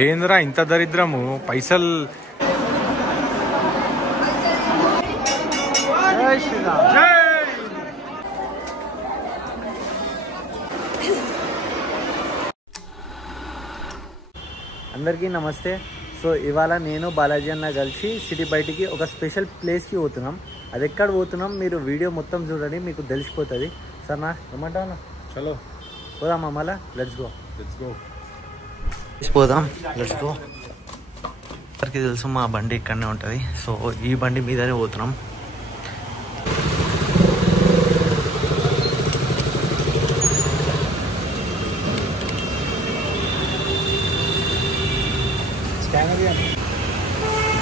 ఏంద్రా ఇంత దరిద్రము పైసలు. అందరికీ నమస్తే. సో ఇవాళ నేను బాలాజీ అన్న కలిసి సిటీ బయటికి ఒక స్పెషల్ ప్లేస్కి పోతున్నాం. అది ఎక్కడ పోతున్నాం మీరు వీడియో మొత్తం చూడండి, మీకు తెలిసిపోతుంది. సరేనా, ఏమంటావు? చలో పోదామా మళ్ళా? లెట్స్ గో పోదాం, లెట్స్ గో. అందరికీ తెలుసు మా బండి ఇక్కడనే ఉంటుంది. సో ఈ బండి మీదనే పోతున్నాం.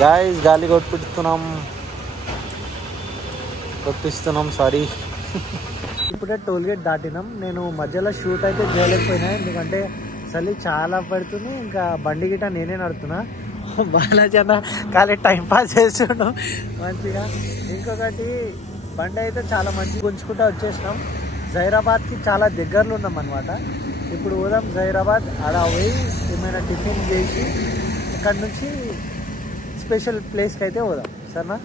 గాయస్ గాలి కొట్టిస్తున్నాం సారీ. ఇప్పుడే టోల్గేట్ దాటినాం. నేను మధ్యలో షూట్ అయితే చేయలేకపోయినా, ఎందుకంటే చలి చాలా పడుతుంది. ఇంకా బండి గిట్ట నేనే నడుతున్నా. బాలాజీ అన్న ఖాళీ టైం పాస్ చేస్తుండు మంచిగా. ఇంకొకటి బండి అయితే చాలా మంచిగా ఉంచుకుంటూ వచ్చేసినాం. జైరాబాద్కి చాలా దగ్గరలో ఉన్నాం అనమాట. ఇప్పుడు పోదాం జైరాబాద్. ఆడ పోయి ఏమైనా టిఫిన్ చేసి ఇక్కడ నుంచి స్పెషల్ ప్లేస్కి అయితే పోదాం. సరేనా?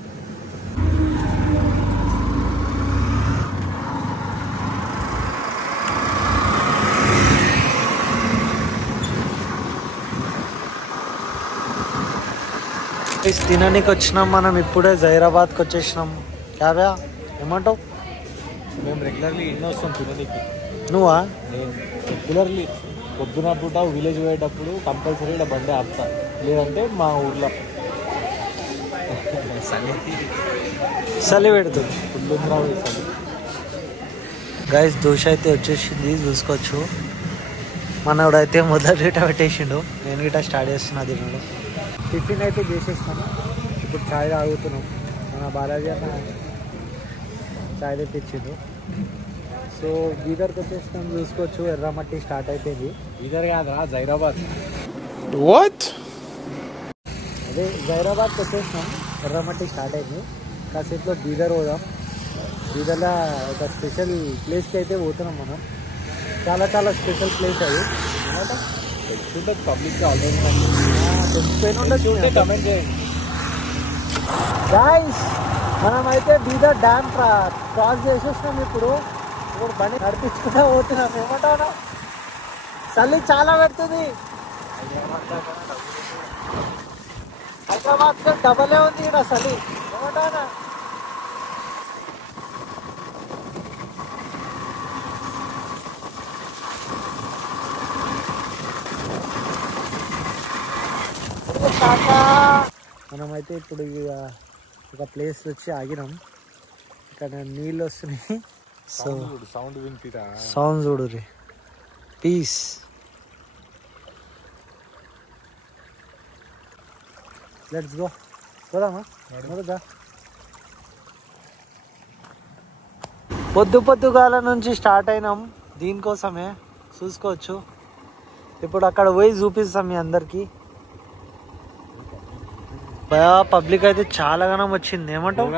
తిననీకి వచ్చినాం మనం. ఇప్పుడే జైరాబాద్కి వచ్చేసినాం. క్యాబ్యా ఏమంటావు? మేము రెగ్యులర్లీ ఎన్నో వస్తాం తిననీకి. నువ్వా? నేను రెగ్యులర్లీ పొద్దున పూట విలేజ్ పోయేటప్పుడు కంపల్సరీ ఇలా బండి ఆపుతా, లేదంటే మా ఊర్లో చలి పెడుతుంది ఫుల్. గైస్ దోశ అయితే వచ్చేసింది, చూసుకోవచ్చు. మనోడైతే మొదలు గిట పెట్టేసిండు. నేను గిట స్టార్ట్ చేస్తున్నా తినడు. టిఫిన్ అయితే చేసేస్తాను. ఇప్పుడు చాయ్ తాగుతున్నాం. మన బాలాజీ అన్న చాయ్ తెప్పించిండు. సో బీదర్కి వచ్చేసినాం, చూసుకోవచ్చు. ఎర్రమట్టి స్టార్ట్ అయిపోయింది. బీదర్ కాదా, జైరాబాద్. వాట్? అదే జైరాబాద్కి వచ్చేసినాం. ఎర్రమట్టి స్టార్ట్ అయింది. కాసేపులో బీదర్ పోదాం. బీదర్లో ఒక స్పెషల్ ప్లేస్కి అయితే పోతున్నాం మనం. చాలా చాలా స్పెషల్ ప్లేస్ అది. తెలుసుంటుంది పబ్లిక్గా ఆల్రెడీ. తెలిసిపోయిన చూస్తే కమెంట్ చేయండి. గాయ్స్ మనమైతే బీదర్ డ్యామ్ క్రాస్ చేసేసినాం. ఇప్పుడు బండి నడిపించుకుంటూ పోతున్నాం. ఏమంటావు? చలి చాలా పెడుతుంది. హైదరాబాద్లో డబలే ఉంది ఇక్కడ చలి. ఏమంటావునా? మనమైతే ఇప్పుడు ఒక ప్లేస్ వచ్చి ఆగినాం. ఇక్కడ నీళ్ళు వస్తున్నాయి. So sound వినిపిరా? సౌండ్ చూడు రే. పీస్. Let's go. పోదామా? పొద్దుగాల నుంచి స్టార్ట్ అయినాం దీనికోసమే, చూసుకోవచ్చు. ఇప్పుడు అక్కడ పోయి చూపిస్తాం మీ అందరికి. పబ్లిక్ అయితే చాలా గణం వచ్చింది. ఏమంటావు?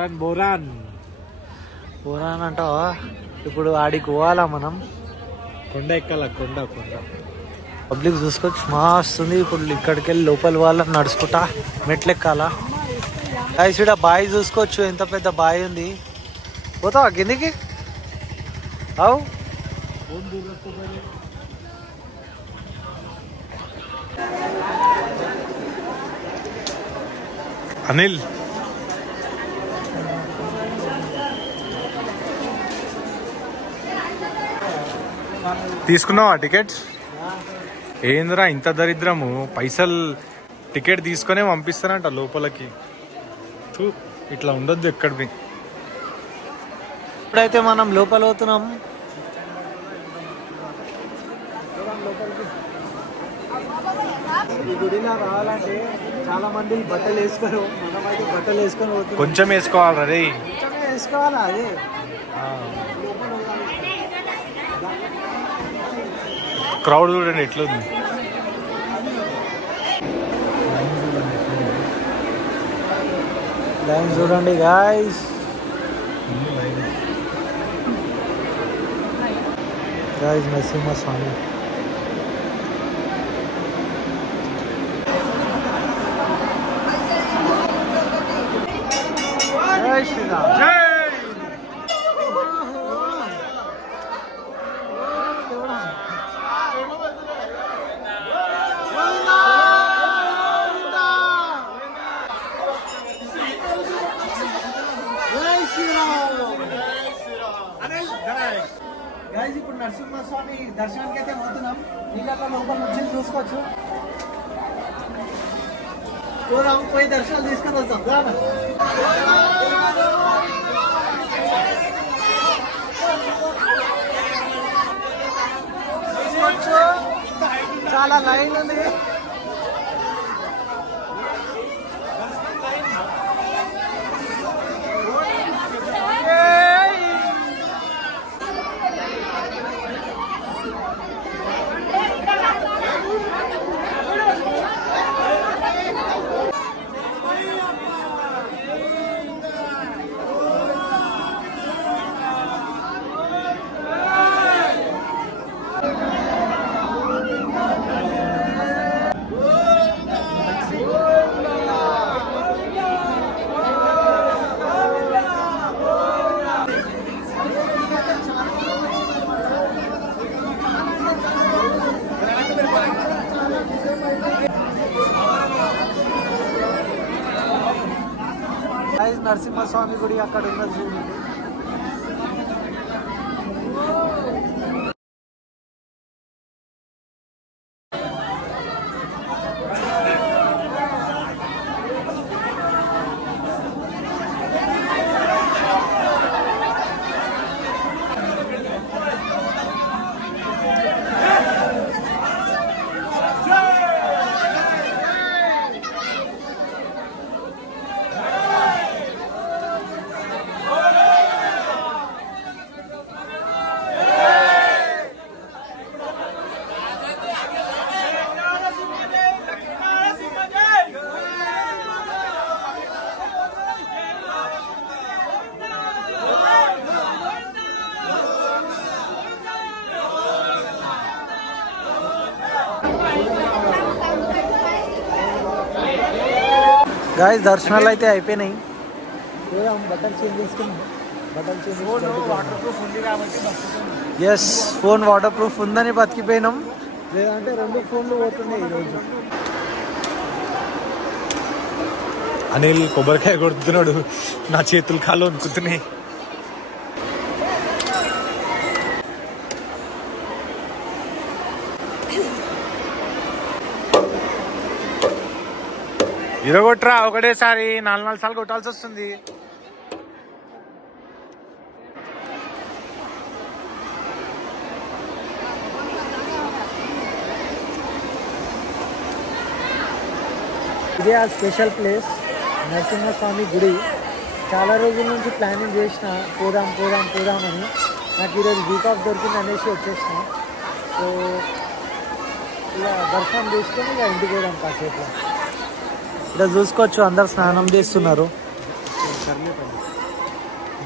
బోరాన్ అంటావా? ఇప్పుడు ఆడికి పోవాలా మనం. కొండ ఎక్కాల. కొండ పబ్లిక్ చూసుకోవచ్చు, మస్తుంది. ఇప్పుడు ఇక్కడికి వెళ్ళి లోపల వాళ్ళని నడుచుకుంటా మెట్లు ఎక్కాలా. గాయ్స్ ఇక్కడ బావి చూసుకోవచ్చు, ఎంత పెద్ద బావి ఉంది. పోతావా కిందికి? అవు అనిల్ తీసుకున్నావా టికెట్స్? ఏంద్రా ఇంత దరిద్రము పైసలు. టికెట్ తీసుకునే పంపిస్తానంట లోపలికి. ఇట్లా ఉండొద్దు ఎక్కడికి. ఇప్పుడైతే మనం లోపల పోతున్నాం. ఈ గుడిలో రావాలంటే చాలా మంది బట్టలు వేసుకోరు. మనమైతే బట్టలు వేసుకొని పోతున్నాం. కొంచెం వేసుకోవాలి రే. కొంచెమే వేసుకోవాలా? అదే క్రౌడ్ చూడండి ఎట్లుంది. లైన్ చూడండి గాయ్స్. నరసింహ స్వామి పోయి దర్శనాలు తీసుకొని వస్తాం. చాలా లైన్ ఉంది. నరసింహస్వామి గుడి అక్కడ ఉన్నది చూడండి. గాయస్ దర్శనాలు అయితే అయిపోయినాయి. బట్టలు చేంజ్ చేసుకున్నాం. బట్టలు చేంజ్ వాటర్ ప్రూఫ్ ఉంది కాబట్టి ఎస్ ఫోన్ వాటర్ ప్రూఫ్ ఉందని బతికిపోయినాం. లేదంటే 2 ఫోన్లు పోతున్నాయి ఈరోజు. అనిల్ కొబ్బరికాయ కొడుతున్నాడు, నా చేతులు కాళ్ళు వణుకుతున్నాయి. ఇరగొట్రా ఒకటేసారి 4 సార్లు కొట్టాల్సి వస్తుంది. ఇదే ఆ స్పెషల్ ప్లేస్ నరసింహస్వామి గుడి. చాలా రోజుల నుంచి ప్లానింగ్ చేసిన పోదాం పోదాం పోదాం అని. నాకు ఈరోజు వీక్ ఆఫ్ దొరికింది అనేసి వచ్చేసిన. సో ఇలా దర్శనం చేసుకొని ఇలా ఇంటికి పోదాం కాసేపు. ఇక్కడ చూసుకోవచ్చు అందరు స్నానం చేస్తున్నారు,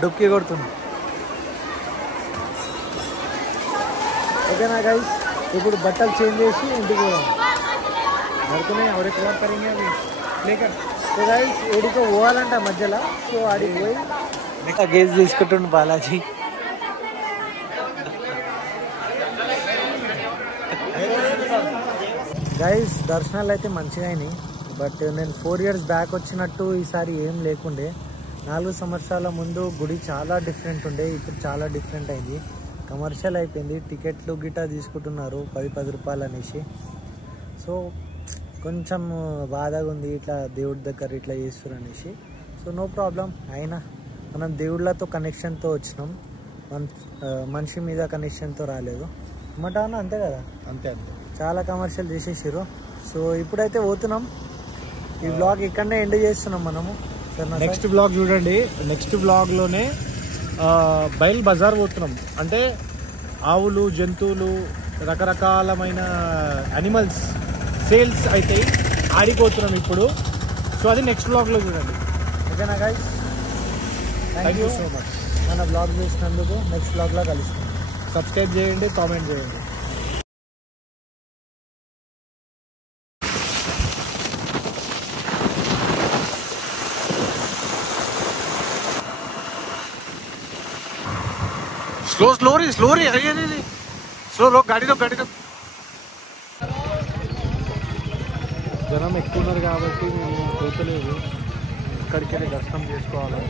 డుక్కి కొడుతుంది. ఓకేనా గైస్, ఇప్పుడు బట్టలు చేంజ్ చేసి ఇంటికి పోదాం. పడుకునే ఎవరికి సో గైస్ ఏడికో పోవాలంట మధ్యలో. సో ఆడికి పోయి ఇంకా గేజ్ తీసుకుంటుండు బాలాజీ. గైస్ దర్శనాలు అయితే మంచిగా అయినాయి. బట్ నేను 4 years బ్యాక్ వచ్చినట్టు ఈసారి ఏం లేకుండే. 4 సంవత్సరాల ముందు గుడి చాలా డిఫరెంట్ ఉండే, ఇప్పుడు చాలా డిఫరెంట్ అయింది. కమర్షియల్ అయిపోయింది. టికెట్లు గిటా తీసుకుంటున్నారు 10 రూపాయలు అనేసి. సో కొంచెం బాధగా ఉంది ఇట్లా దేవుడి దగ్గర ఇట్లా చేస్తారు అనేసి. So no problem. అయినా మనం దేవుళ్ళతో కనెక్షన్తో వచ్చినాం, మనిషి మీద కనెక్షన్తో రాలేదు అన్నమాట. అంతే కదా, అంతే అంతే. చాలా కమర్షియల్ చేసేసారు. సో ఇప్పుడైతే పోతున్నాం. ఈ బ్లాగ్ ఇక్కడనే ఎండ్ చేస్తున్నాం మనము. నెక్స్ట్ బ్లాగ్ చూడండి. నెక్స్ట్ బ్లాగ్లోనే బయల్ బజార్ పోతున్నాం. అంటే ఆవులు, జంతువులు, రకరకాలమైన యానిమల్స్ సేల్స్ అయితే ఆడిపోతున్నాం ఇప్పుడు. సో అది నెక్స్ట్ బ్లాగ్లో చూడండి. ఓకేనా guys, thank you so much మన బ్లాగ్ చూసినందుకు. నెక్స్ట్ బ్లాగ్లో కలుస్తాం. సబ్స్క్రైబ్ చేయండి, కామెంట్ చేయండి. స్లోరీ స్లో గాడిలో జనం ఎక్కువ ఉన్నారు కాబట్టి మేము పోతలేదు. ఇక్కడికి దర్శనం చేసుకోవాలి.